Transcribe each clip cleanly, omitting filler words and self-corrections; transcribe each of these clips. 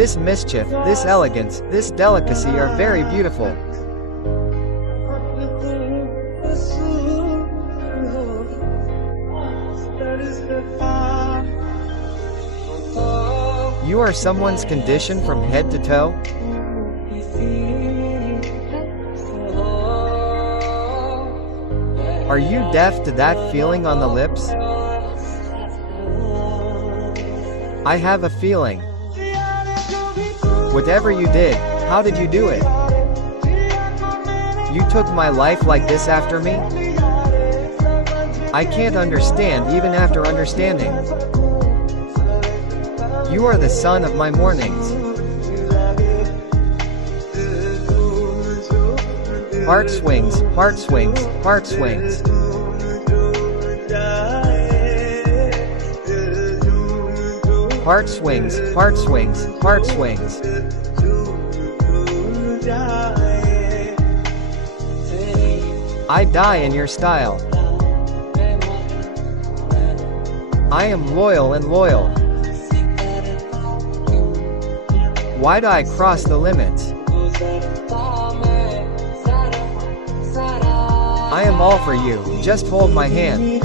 This mischief, this elegance, this delicacy are very beautiful. You are someone's condition from head to toe? Are you deaf to that feeling on the lips? I have a feeling. Whatever you did, how did you do it? You took my life like this after me? I can't understand even after understanding. You are the sun of my mornings. Heart swings, heart swings, heart swings. Heart swings, heart swings, heart swings. I die in your style. I am loyal and loyal. Why do I cross the limits? I am all for you, just hold my hand.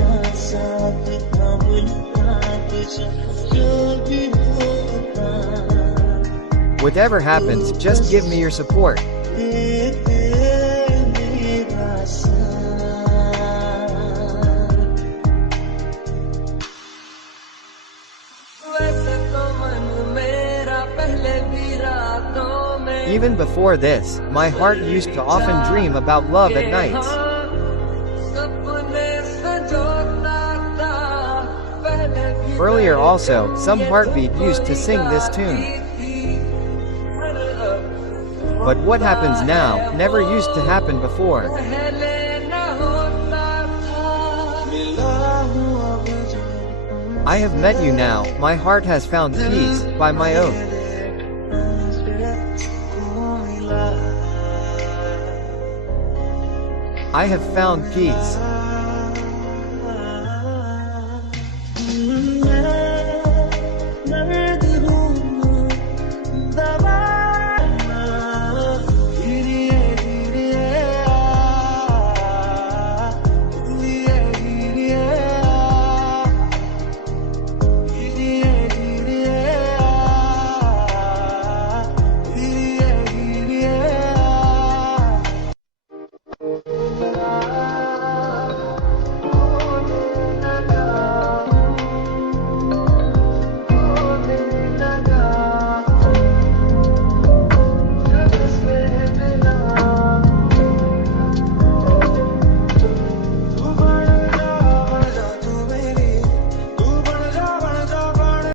Whatever happens, just give me your support. Even before this, my heart used to often dream about love at nights. Earlier also, some heartbeat used to sing this tune. But what happens now, never used to happen before. I have met you now, my heart has found peace, by my oath. I have found peace.